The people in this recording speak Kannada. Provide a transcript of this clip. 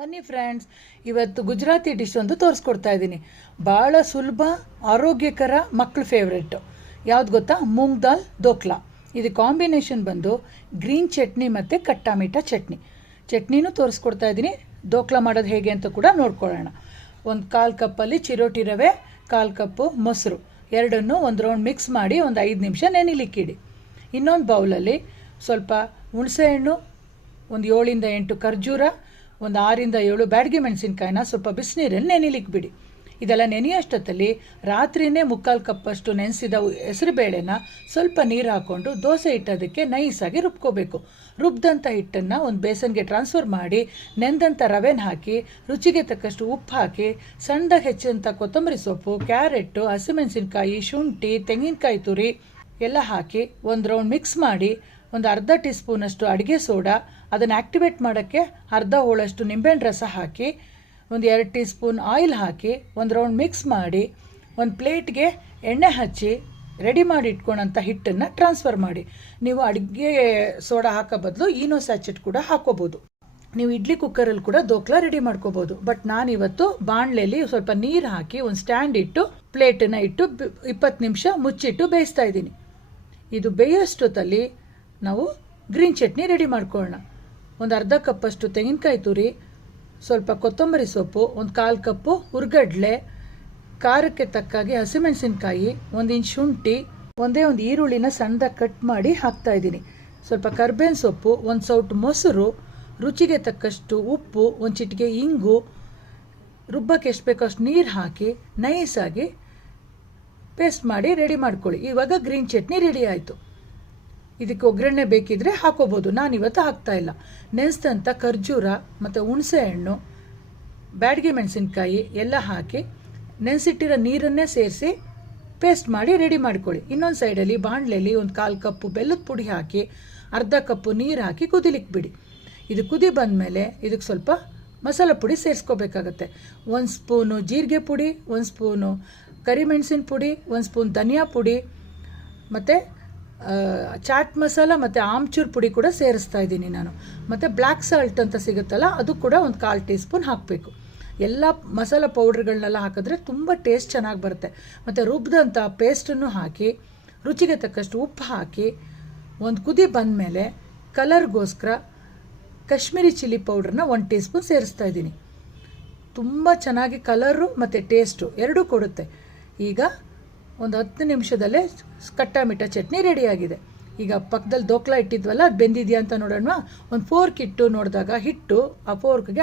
ಬನ್ನಿ ಫ್ರೆಂಡ್ಸ್, ಇವತ್ತು ಗುಜರಾತಿ ಡಿಶ್ ಒಂದು ತೋರಿಸ್ಕೊಡ್ತಾ ಇದ್ದೀನಿ. ಭಾಳ ಸುಲಭ, ಆರೋಗ್ಯಕರ, ಮಕ್ಕಳ ಫೇವ್ರೆಟ್ಟು. ಯಾವ್ದು ಗೊತ್ತಾ? ಮೂಂಗ್ ದಾಲ್ ದೋಕ್ಲಾ. ಇದು ಕಾಂಬಿನೇಷನ್ ಬಂದು ಗ್ರೀನ್ ಚಟ್ನಿ ಮತ್ತು ಕಟ್ಟಾ ಮೀಠಾ ಚಟ್ನಿನೂ ತೋರಿಸ್ಕೊಡ್ತಾ ಇದ್ದೀನಿ. ದೋಕ್ಲಾ ಮಾಡೋದು ಹೇಗೆ ಅಂತ ಕೂಡ ನೋಡ್ಕೊಳ್ಳೋಣ. ಒಂದು 1/4 ಕಪ್ಪಲ್ಲಿ ಚಿರೋಟಿ ರವೆ, 1/4 ಕಪ್ಪು ಮೊಸರು, ಎರಡನ್ನೂ ಒಂದು ರೌಂಡ್ ಮಿಕ್ಸ್ ಮಾಡಿ ಒಂದು 5 ನಿಮಿಷ ನೆನಿಲಿಕ್ಕಿಡಿ. ಇನ್ನೊಂದು ಬೌಲಲ್ಲಿ ಸ್ವಲ್ಪ ಹುಣಸೆಹಣ್ಣು, ಒಂದು 7 ಇಂದ 8 ಖರ್ಜೂರ, ಒಂದು 6 ಇಂದ 7 ಬ್ಯಾಡಗಿ ಮೆಣಸಿನ್ಕಾಯಿನ ಸ್ವಲ್ಪ ಬಿಸಿನೀರಲ್ಲಿ ನೆನಿಲಿಕ್ಕೆ ಬಿಡಿ. ಇದೆಲ್ಲ ನೆನೆಯೋಷ್ಟೊತ್ತಲ್ಲಿ ರಾತ್ರಿಯೇ 3/4 ಕಪ್ಪಷ್ಟು ನೆನೆಸಿದ ಹೆಸರುಬೇಳೆನ ಸ್ವಲ್ಪ ನೀರು ಹಾಕ್ಕೊಂಡು ದೋಸೆ ಹಿಟ್ಟೋದಕ್ಕೆ ನೈಸಾಗಿ ರುಬ್ಕೋಬೇಕು. ರುಬ್ದಂಥ ಹಿಟ್ಟನ್ನು ಒಂದು ಬೇಸನ್ಗೆ ಟ್ರಾನ್ಸ್ಫರ್ ಮಾಡಿ ನೆಂದಂಥ ರವೆನ ಹಾಕಿ ರುಚಿಗೆ ತಕ್ಕಷ್ಟು ಉಪ್ಪು ಹಾಕಿ ಸಣ್ಣದಾಗಿ ಹೆಚ್ಚಿದಂಥ ಕೊತ್ತಂಬರಿ ಸೊಪ್ಪು, ಕ್ಯಾರೆಟು, ಹಸಿಮೆಣಸಿನ್ಕಾಯಿ, ಶುಂಠಿ, ತೆಂಗಿನಕಾಯಿ ತುರಿ ಎಲ್ಲ ಹಾಕಿ ಒಂದು ರೌಂಡ್ ಮಿಕ್ಸ್ ಮಾಡಿ ಒಂದು ಅರ್ಧ ಟೀ ಸ್ಪೂನಷ್ಟು ಅಡುಗೆ ಸೋಡಾ, ಅದನ್ನು ಆ್ಯಕ್ಟಿವೇಟ್ ಮಾಡೋಕ್ಕೆ ಅರ್ಧ ಹೋಳಷ್ಟು ನಿಂಬೆಹಣ್ಣು ರಸ ಹಾಕಿ ಒಂದು 2 ಟೀ ಸ್ಪೂನ್ ಆಯಿಲ್ ಹಾಕಿ ಒಂದು ರೌಂಡ್ ಮಿಕ್ಸ್ ಮಾಡಿ ಒಂದು ಪ್ಲೇಟ್ಗೆ ಎಣ್ಣೆ ಹಚ್ಚಿ ರೆಡಿ ಮಾಡಿ ಇಟ್ಕೊಂಡಂಥ ಹಿಟ್ಟನ್ನು ಟ್ರಾನ್ಸ್ಫರ್ ಮಾಡಿ. ನೀವು ಅಡುಗೆ ಸೋಡಾ ಹಾಕೋ ಬದಲು ಈನೋ ಸ್ಯಾಚೆಟ್ ಕೂಡ ಹಾಕೋಬೋದು. ನೀವು ಇಡ್ಲಿ ಕುಕ್ಕರಲ್ಲಿ ಕೂಡ ದೋಕ್ಲಾ ರೆಡಿ ಮಾಡ್ಕೋಬೋದು. ಬಟ್ ನಾನಿವತ್ತು ಬಾಣಲೆಯಲ್ಲಿ ಸ್ವಲ್ಪ ನೀರು ಹಾಕಿ ಒಂದು ಸ್ಟ್ಯಾಂಡ್ ಇಟ್ಟು ಪ್ಲೇಟನ್ನು ಇಟ್ಟು 20 ನಿಮಿಷ ಮುಚ್ಚಿಟ್ಟು ಬೇಯಿಸ್ತಾ ಇದ್ದೀನಿ. ಇದು ಬೇಯೋಷ್ಟೊತ್ತಲ್ಲಿ ನಾವು ಗ್ರೀನ್ ಚಟ್ನಿ ರೆಡಿ ಮಾಡ್ಕೊಳ್ಳೋಣ. ಒಂದು ಅರ್ಧ ಕಪ್ಪಷ್ಟು ತೆಂಗಿನಕಾಯಿ ತುರಿ, ಸ್ವಲ್ಪ ಕೊತ್ತಂಬರಿ ಸೊಪ್ಪು, ಒಂದು 1/4 ಕಪ್ಪು ಹುರ್ಗಡ್ಲೆ, ಖಾರಕ್ಕೆ ತಕ್ಕಾಗಿ ಹಸಿಮೆಣಸಿನ್ಕಾಯಿ, 1 ಇಂಚ್ ಶುಂಠಿ, ಒಂದು ಈರುಳ್ಳಿನ ಸಣ್ಣದಾಗಿ ಕಟ್ ಮಾಡಿ ಹಾಕ್ತಾ ಇದ್ದೀನಿ, ಸ್ವಲ್ಪ ಕರ್ಬೇವಿನ ಸೊಪ್ಪು, ಒಂದು ಸೌಟು ಮೊಸರು, ರುಚಿಗೆ ತಕ್ಕಷ್ಟು ಉಪ್ಪು, ಒಂದು ಚಿಟಿಕೆ ಇಂಗು, ರುಬ್ಬಕ್ಕೆ ಎಷ್ಟು ಬೇಕೋ ಅಷ್ಟು ನೀರು ಹಾಕಿ ನೈಸಾಗಿ ಪೇಸ್ಟ್ ಮಾಡಿ ರೆಡಿ ಮಾಡ್ಕೊಳ್ಳಿ. ಇವಾಗ ಗ್ರೀನ್ ಚಟ್ನಿ ರೆಡಿ ಆಯಿತು. ಇದಕ್ಕೆ ಒಗ್ಗರಣೆ ಬೇಕಿದ್ರೆ ಹಾಕೋಬೋದು, ನಾನಿವತ್ತು ಹಾಕ್ತಾ ಇಲ್ಲ. ನೆನೆಸಿದಂಥ ಖರ್ಜೂರ ಮತ್ತು ಹುಣಸೆ ಹಣ್ಣು, ಬ್ಯಾಡಗಿ ಮೆಣಸಿನ್ಕಾಯಿ ಎಲ್ಲ ಹಾಕಿ ನೆನೆಸಿಟ್ಟಿರೋ ನೀರನ್ನೇ ಸೇರಿಸಿ ಪೇಸ್ಟ್ ಮಾಡಿ ರೆಡಿ ಮಾಡ್ಕೊಳ್ಳಿ. ಇನ್ನೊಂದು ಸೈಡಲ್ಲಿ ಬಾಣಲೆಯಲ್ಲಿ ಒಂದು 1/4 ಕಪ್ಪು ಬೆಲ್ಲದ ಪುಡಿ ಹಾಕಿ ಅರ್ಧ ಕಪ್ಪು ನೀರು ಹಾಕಿ ಕುದಿಲಿಕ್ಕೆ ಬಿಡಿ. ಇದು ಕುದಿ ಬಂದಮೇಲೆ ಇದಕ್ಕೆ ಸ್ವಲ್ಪ ಮಸಾಲ ಪುಡಿ ಸೇರಿಸ್ಕೋಬೇಕಾಗತ್ತೆ. 1 ಸ್ಪೂನು ಜೀರಿಗೆ ಪುಡಿ, 1 ಸ್ಪೂನು ಕರಿಮೆಣಸಿನ ಪುಡಿ, 1 ಸ್ಪೂನ್ ಧನಿಯಾ ಪುಡಿ ಮತ್ತು ಚಾಟ್ ಮಸಾಲ ಮತ್ತು ಆಮ್ಚೂರ್ ಪುಡಿ ಕೂಡ ಸೇರಿಸ್ತಾ ಇದ್ದೀನಿ ನಾನು. ಮತ್ತು ಬ್ಲ್ಯಾಕ್ ಸಾಲ್ಟ್ ಅಂತ ಸಿಗುತ್ತಲ್ಲ, ಅದು ಕೂಡ ಒಂದು 1/4 ಟೀ ಸ್ಪೂನ್ ಹಾಕಬೇಕು. ಎಲ್ಲ ಮಸಾಲ ಪೌಡ್ರ್ಗಳನ್ನೆಲ್ಲ ಹಾಕಿದ್ರೆ ತುಂಬ ಟೇಸ್ಟ್ ಚೆನ್ನಾಗಿ ಬರುತ್ತೆ. ಮತ್ತು ರುಬ್ಬಿದಂಥ ಪೇಸ್ಟನ್ನು ಹಾಕಿ ರುಚಿಗೆ ತಕ್ಕಷ್ಟು ಉಪ್ಪು ಹಾಕಿ ಒಂದು ಕುದಿ ಬಂದಮೇಲೆ ಕಲರ್ಗೋಸ್ಕರ ಕಾಶ್ಮೀರಿ ಚಿಲ್ಲಿ ಪೌಡ್ರನ್ನ 1 ಟೀ ಸ್ಪೂನ್ ಸೇರಿಸ್ತಾ ಇದ್ದೀನಿ. ತುಂಬ ಚೆನ್ನಾಗಿ ಕಲರು ಮತ್ತು ಟೇಸ್ಟು ಎರಡೂ ಕೊಡುತ್ತೆ. ಈಗ ಒಂದು 10 ನಿಮಿಷದಲ್ಲೇ ಕಟ್ಟಾ ಮೀಠಾ ಚಟ್ನಿ ರೆಡಿಯಾಗಿದೆ. ಈಗ ಪಕ್ಕದಲ್ಲಿ ದೋಕ್ಲಾ ಇಟ್ಟಿದ್ವಲ್ಲ, ಅದು ಬೆಂದಿದೆಯಾ ಅಂತ ನೋಡೋಣ. ಒಂದು ಫೋರ್ಕ್ ಇಟ್ಟು ನೋಡಿದಾಗ ಹಿಟ್ಟು ಆ ಫೋರ್ಕ್ಗೆ